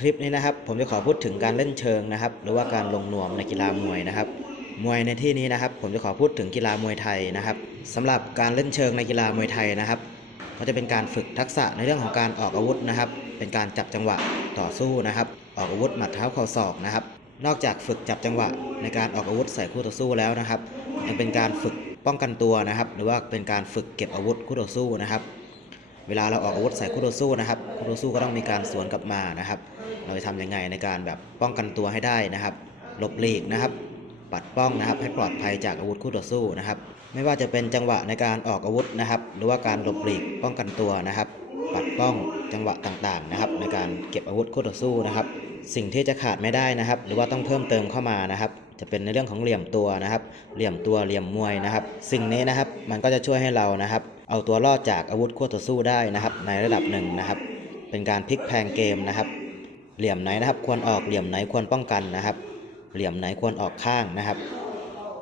คลิปนี้นะครับ ผมจะขอพูดถึงการเล่นเชิงนะครับ หรือว่าการลงนวมในกีฬามวยนะครับ มวยในที่นี้นะครับ ผมจะขอพูดถึงกีฬามวยไทยนะครับสำหรับการเล่นเชิงในกีฬามวยไทยนะครับก็จะเป็นการฝึกทักษะในเรื่องของการออกอาวุธนะครับ เป็นการจับจังหวะต่อสู้นะครับ ออกอาวุธหมัดเท้าเข่าศอกนะครับ นอกจากฝึกจับจังหวะในการออกอาวุธใส่คู่ต่อสู้แล้วนะครับยังเป็นการฝึกป้องกันตัวนะครับ หรือว่าเป็นการฝึกเก็บอาวุธคู่ต่อสู้นะครับ เวลาเราออกอาวุธใส่คู่ต่อสู้นะครับคู่ต่อสู้ก็ต้องมีการสวนกลับมานะครับ เราจะทำยังไงในการแบบป้องกันตัวให้ได้นะครับหลบหลีกนะครับ ปัดป้องนะครับ ให้ปลอดภัยจากอาวุธคู่ต่อสู้นะครับ ไม่ว่าจะเป็นจังหวะในการออกอาวุธนะครับ หรือว่าการหลบหลีกป้องกันตัวนะครับ ปัดป้องจังหวะต่างๆนะครับ ในการเก็บอาวุธคู่ต่อสู้นะครับ สิ่งที่จะขาดไม่ได้นะครับ หรือว่าต้องเพิ่มเติมเข้ามานะครับ จะเป็นในเรื่องของเหลี่ยมตัวนะครับ เหลี่ยมตัวเหลี่ยมมวยนะครับ สิ่งนี้นะครับมันก็จะช่วยให้เรานะครับ เอาตัวรอดจากอาวุธคู่ต่อสู้ได้นะครับ ในระดับหนึ่งนะครับ เป็นการพลิกแพลงเกมนะครับ เหลี่ยมไหนนะครับ ควรออกเหลี่ยมไหนควรป้องกันนะครับ เหลี่ยมไหนควรออกข้างนะครับ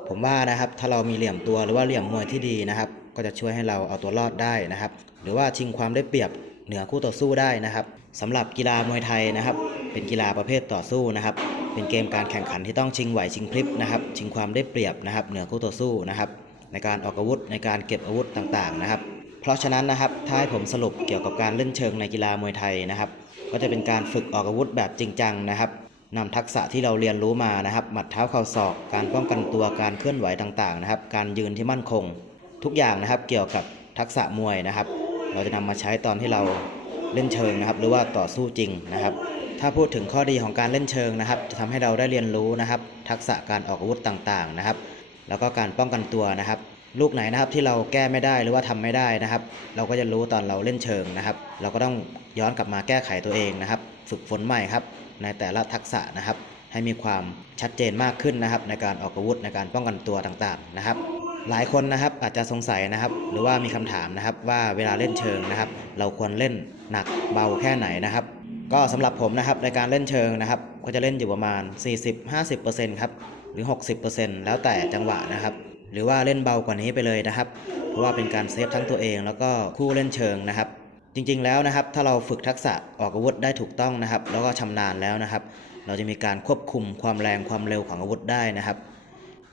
ผมว่านะครับถ้าเรามีเหลี่ยมตัวหรือว่าเหลี่ยมมวยที่ดีนะครับ ก็จะช่วยให้เราเอาตัวรอดได้นะครับ หรือว่าชิงความได้เปรียบเหนือคู่ต่อสู้ได้นะครับสำหรับกีฬามวยไทยนะครับ เป็นกีฬาประเภทต่อสู้นะครับ เป็นเกมการแข่งขันที่ต้องชิงไหวชิงพลิบนะครับ ชิงความได้เปรียบนะครับ เหนือคู่ต่อสู้นะครับ ในการออกอาวุธในการเก็บอาวุธต่างๆนะครับ เพราะฉะนั้นนะครับถ้าให้ผมสรุปเกี่ยวกับการเล่นเชิงในกีฬามวยไทยนะครับ ก็จะเป็นการฝึกออกอาวุธแบบจริงจังนะครับนำทักษะที่เราเรียนรู้มานะครับ หมัดเท้าเข่าศอก การป้องกันตัว การเคลื่อนไหวต่างๆนะครับ การยืนที่มั่นคง ทุกอย่างนะครับเกี่ยวกับทักษะมวยนะครับ เราจะนำมาใช้ตอนที่เราเล่นเชิงนะครับ หรือว่าต่อสู้จริงนะครับ ถ้าพูดถึงข้อดีของการเล่นเชิงนะครับ จะทำให้เราได้เรียนรู้นะครับ ทักษะการออกอาวุธต่างๆนะครับ แล้วก็การป้องกันตัวนะครับ ลูกไหนนะครับที่เราแก้ไม่ได้หรือว่าทำไม่ได้นะครับ เราก็จะรู้ตอนเราเล่นเชิงนะครับ เราก็ต้องย้อนกลับมาแก้ไขตัวเองนะครับ ฝึกฝนใหม่ครับ ในแต่ละทักษะนะครับ ให้มีความชัดเจนมากขึ้นนะครับ ในการออกอาวุธในการป้องกันตัวต่างๆนะครับ หลายคนนะครับอาจจะสงสัยนะครับ หรือว่ามีคำถามนะครับว่าเวลาเล่นเชิงนะครับ เราควรเล่นหนักเบาแค่ไหนนะครับ ก็สำหรับผมนะครับในการเล่นเชิงนะครับ ก็จะเล่นอยู่ประมาณ 40-50%ครับหรือ 60%แล้วแต่จังหวะนะครับ หรือว่าเล่นเบากว่านี้ไปเลยนะครับ เพราะว่าเป็นการเซฟทั้งตัวเอง แล้วก็คู่เล่นเชิงนะครับ จริงๆแล้วนะครับ ถ้าเราฝึกทักษะออกอาวุธได้ถูกต้องนะครับ แล้วก็ชำนาญแล้วนะครับ เราจะมีการควบคุมความแรงความเร็วของอาวุธได้นะครับ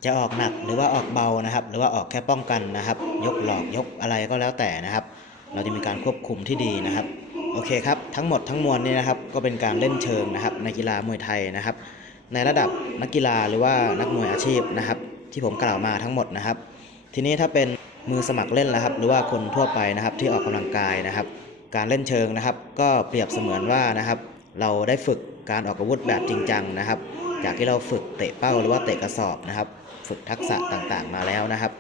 จะออกหนักหรือว่าออกเบานะครับ หรือว่าออกแค่ป้องกันนะครับ ยกหลอกยกอะไรก็แล้วแต่นะครับ เราจะมีการควบคุมที่ดีนะครับโอเคครับทั้งหมดทั้งมวลนี่นะครับก็เป็นการเล่นเชิงนะครับในกีฬามวยไทยนะครับ ในระดับนักกีฬาหรือว่านักมวยอาชีพนะครับ ที่ผมกล่าวมาทั้งหมดนะครับ ทีนี้ถ้าเป็นมือสมัครเล่นนะครับ หรือว่าคนทั่วไปนะครับที่ออกกำลังกายนะครับ การเล่นเชิงนะครับ ก็เปรียบเสมือนว่านะครับ เราได้ฝึกการออกอาวุธแบบจริงจังนะครับ จากที่เราฝึกเตะเป้าหรือว่าเตะกระสอบนะครับ ฝึกทักษะต่างๆมาแล้วนะครับ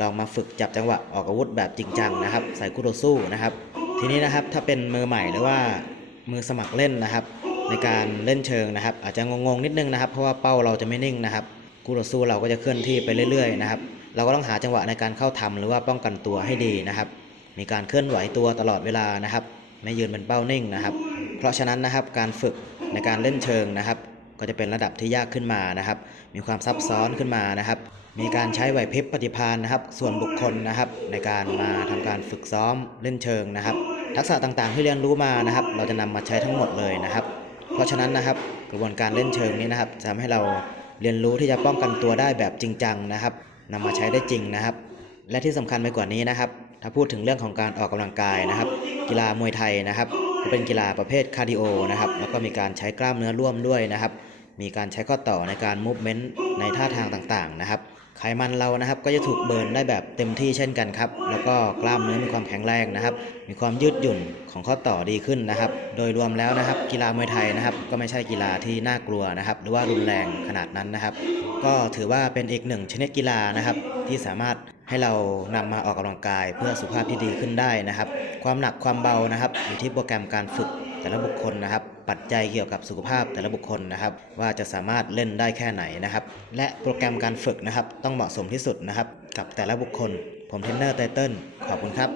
ลองมาฝึกจับจังหวะออกอาวุธแบบจริงจังนะครับ ใส่คู่ต่อสู้นะครับ ทีนี้นะครับถ้าเป็นมือใหม่หรือว่ามือสมัครเล่นนะครับ ในการเล่นเชิงนะครับ อาจจะงงๆนิดนึงนะครับ เพราะว่าเป้าเราจะไม่นิ่งนะครับคู่ต่อสู้เราก็จะเคลื่อนที่ไปเรื่อยๆนะครับ เราก็ต้องหาจังหวะในการเข้าทำหรือว่าป้องกันตัวให้ดีนะครับ มีการเคลื่อนไหวตัวตลอดเวลานะครับ ไม่ยืนเป็นเป้านิ่งนะครับ เพราะฉะนั้นนะครับการฝึกในการเล่นเชิงนะครับ ก็จะเป็นระดับที่ยากขึ้นมานะครับ มีความซับซ้อนขึ้นมานะครับ มีการใช้ไหวพริบปฏิภาณนะครับ ส่วนบุคคลนะครับ ในการมาทำการฝึกซ้อมเล่นเชิงนะครับ ทักษะต่างๆที่เรียนรู้มานะครับ เราจะนำมาใช้ทั้งหมดเลยนะครับ เพราะฉะนั้นนะครับ กระบวนการเล่นเชิงนี้นะครับจะทำให้เราเรียนรู้ที่จะป้องกันตัวได้แบบจริงจังนะครับนำมาใช้ได้จริงนะครับ และที่สำคัญไปกว่านี้นะครับ ถ้าพูดถึงเรื่องของการออกกำลังกายนะครับ กีฬามวยไทยนะครับก็เป็นกีฬาประเภทคาร์ดิโอนะครับ แล้วก็มีการใช้กล้ามเนื้อร่วมด้วยนะครับ มีการใช้ข้อต่อในการมูฟเมนต์ในท่าทางต่างๆนะครับ ไขมันเรานะครับก็จะถูกเบิร์นได้แบบเต็มที่เช่นกันครับ แล้วก็กล้ามเนื้อมีความแข็งแรงนะครับ มีความยืดหยุ่นของข้อต่อดีขึ้นนะครับ โดยรวมแล้วนะครับ กีฬามวยไทยนะครับ ก็ไม่ใช่กีฬาที่น่ากลัวนะครับ หรือว่ารุนแรงขนาดนั้นนะครับ ก็ถือว่าเป็นอีกหนึ่งชนิดกีฬานะครับ ที่สามารถให้เรานำมาออกกำลังกายเพื่อสุขภาพที่ดีขึ้นได้นะครับ ความหนักความเบานะครับ อยู่ที่โปรแกรมการฝึกแต่ละบุคคลนะครับ ปัจจัยเกี่ยวกับสุขภาพแต่ละบุคคลนะครับ ว่าจะสามารถเล่นได้แค่ไหนนะครับ และโปรแกรมการฝึกนะครับ ต้องเหมาะสมที่สุดนะครับ กับแต่ละบุคคล ผมเทรนเนอร์ไตเติ้ลขอบคุณครับ